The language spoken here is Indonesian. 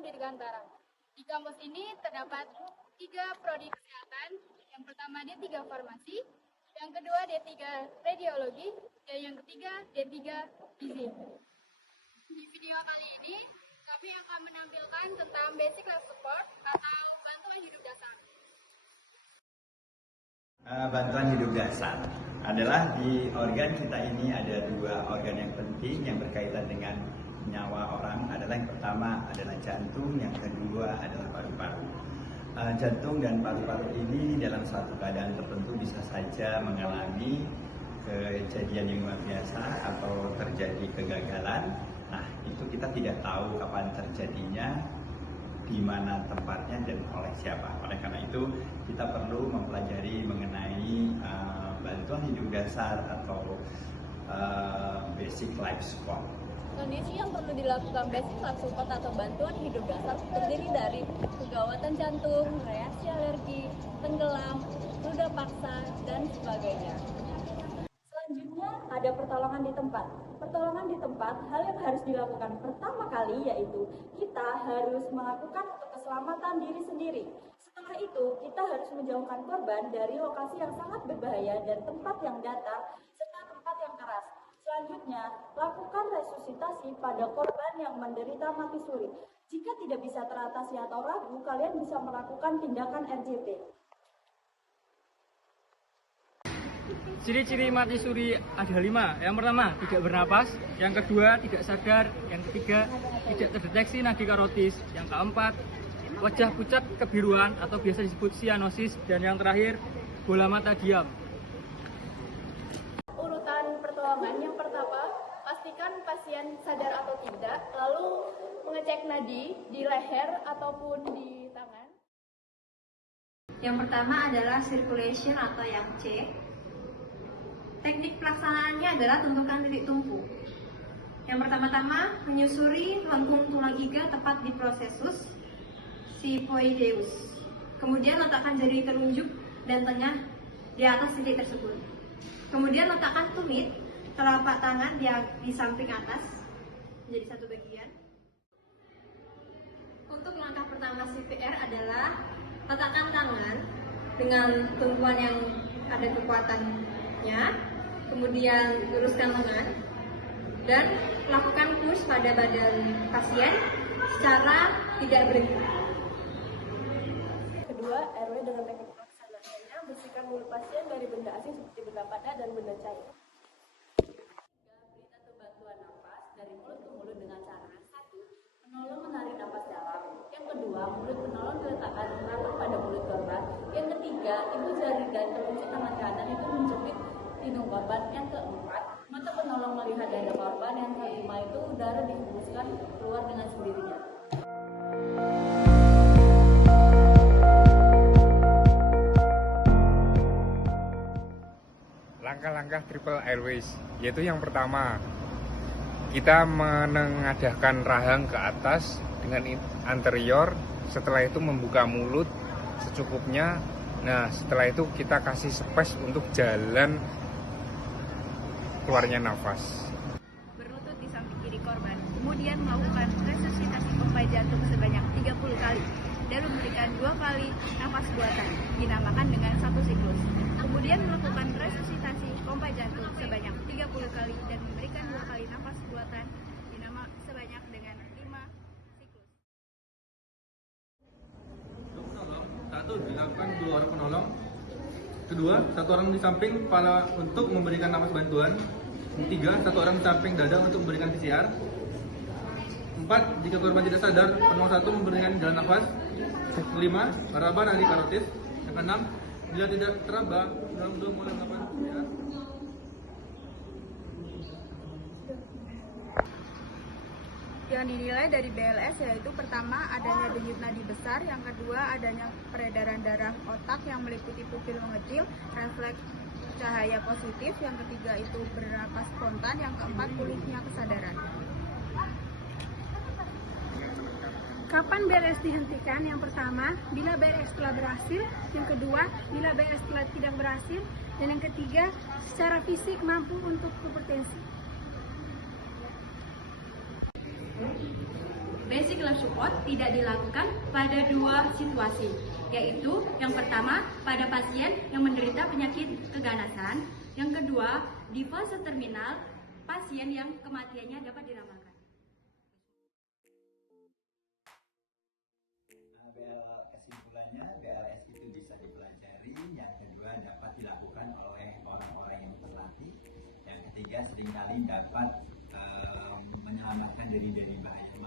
Islam Dirgantara. Di kampus ini terdapat 3 prodi kesehatan. Yang pertama D3 Farmasi, yang kedua D3 Radiologi, dan yang ketiga D3 Gizi. Di video kali ini, kami akan menampilkan tentang Basic Life Support atau bantuan hidup dasar. Bantuan hidup dasar adalah di organ kita ini ada 2 organ yang penting yang berkaitan dengan nyawa orang. Adalah yang pertama adalah jantung, yang kedua adalah paru-paru. Jantung dan paru-paru ini dalam suatu keadaan tertentu bisa saja mengalami kejadian yang luar biasa atau terjadi kegagalan. Nah, itu kita tidak tahu kapan terjadinya, di mana tempatnya, dan oleh siapa. Oleh karena itu, kita perlu mempelajari mengenai bantuan hidup dasar atau basic life support. Kondisi yang perlu dilakukan basic life support atau bantuan hidup dasar terdiri dari kegawatan jantung, reaksi alergi, tenggelam, ruda paksa, dan sebagainya. Selanjutnya ada pertolongan di tempat. Pertolongan di tempat, hal yang harus dilakukan pertama kali yaitu kita harus melakukan untuk keselamatan diri sendiri. Setelah itu, kita harus menjauhkan korban dari lokasi yang sangat berbahaya dan tempat yang datar serta tempat yang keras. Selanjutnya, lakukan resusitasi pada korban yang menderita mati suri. Jika tidak bisa teratasi atau ragu, kalian bisa melakukan tindakan RJP. Ciri-ciri mati suri ada 5. Yang pertama, tidak bernapas. Yang kedua, tidak sadar. Yang ketiga, tidak terdeteksi nadi karotis. Yang keempat, wajah pucat kebiruan atau biasa disebut sianosis. Dan yang terakhir, bola mata diam. Urutan pertolongan yang pertama, pastikan pasien sadar atau tidak, lalu mengecek nadi di leher ataupun di tangan. Yang pertama adalah circulation atau yang C. Teknik pelaksanaannya adalah tentukan titik tumpu. Yang pertama-tama, menyusuri lengkung tulang iga tepat di prosesus xiphoideus. Kemudian letakkan jari telunjuk dan tengah di atas titik tersebut. Kemudian letakkan tumit telapak tangan di samping atas menjadi satu bagian. Untuk langkah pertama CPR adalah letakkan tangan dengan tumpuan yang ada kekuatannya, kemudian luruskan lengan dan lakukan push pada badan pasien secara tidak bergerak. Kedua, RW dengan teknik pelaksanaannya, bersihkan mulut pasien dari benda asing seperti benda padat dan benda cair. Beri atau bantuan nafas dari mulut ke mulut dengan cara 1. Menolong menarik nafas dalam. Yang kedua, mulut penolong diletakkan rapat pada mulut korban. Yang ketiga, ibu jari dan telunjuk tangan kanan itu menjepit hidung korban. Yang keempat, mata penolong melihat dada korban. Yang kelima itu udara dihembuskan keluar dengan sendirinya. Langkah-langkah triple airways, yaitu yang pertama, kita menengadahkan rahang ke atas dengan anterior, setelah itu membuka mulut secukupnya. Nah, setelah itu kita kasih space untuk jalan keluarnya nafas. Berlutut di samping kiri korban, kemudian melakukan resusitasi pompa jantung sebanyak 30 kali dan memberikan 2 kali nafas buatan, dinamakan dengan 1 siklus. Kemudian melakukan resusitasi pompa jantung sebanyak 30 kali dan memberikan 2 kali nafas buatan, dinamakan sebanyak dengan 5 siklus. Untuk penolong, 1 dilakukan 2 orang penolong. Kedua, 1 orang di samping kepala untuk memberikan nafas bantuan. 3, 1 orang di samping dada untuk memberikan PCR. 4, jika korban tidak sadar, penolong 1 memberikan jalan nafas. 5, meraba nadi karotis. Yang keenam, bila tidak teraba, penolong 2 mulai melakukan PCR. Yang dinilai dari BLS yaitu pertama adanya denyut nadi besar, yang kedua adanya peredaran darah otak yang meliputi pupil mengecil, refleks cahaya positif, yang ketiga itu bernapas spontan, yang keempat pulihnya kesadaran. Kapan BLS dihentikan? Yang pertama, bila BLS telah berhasil. Yang kedua, bila BLS telah tidak berhasil. Dan yang ketiga, secara fisik mampu untuk hipertensi. basic life support tidak dilakukan pada dua situasi, yaitu yang pertama pada pasien yang menderita penyakit keganasan, yang kedua di fase terminal pasien yang kematiannya dapat diramalkan. Kesimpulannya, BLS itu bisa dipelajari, yang kedua dapat dilakukan oleh orang-orang yang terlatih, yang ketiga seringkali dapat menyelamatkan diri dari bahaya.